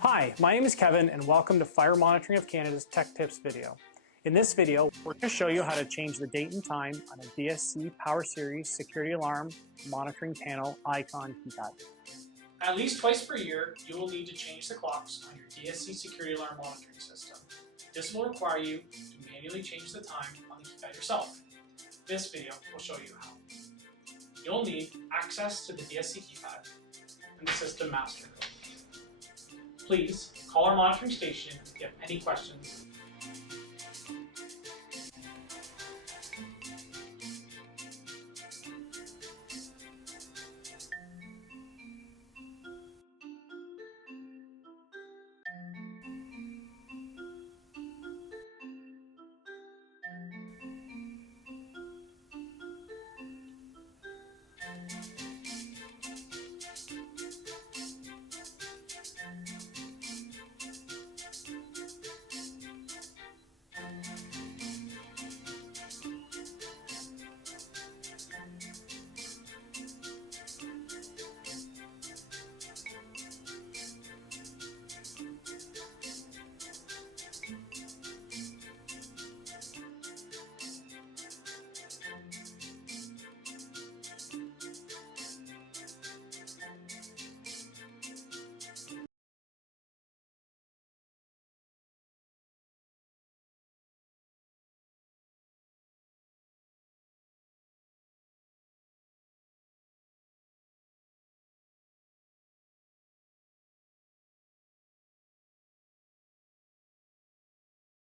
Hi, my name is Kevin and welcome to Fire Monitoring of Canada's Tech Tips video. In this video, we're going to show you how to change the date and time on a DSC Power Series security alarm monitoring panel icon keypad. At least twice per year, you will need to change the clocks on your DSC security alarm monitoring system. This will require you to manually change the time on the keypad yourself. This video will show you how. You'll need access to the DSC Keypad and the system master code. Please call our monitoring station if you have any questions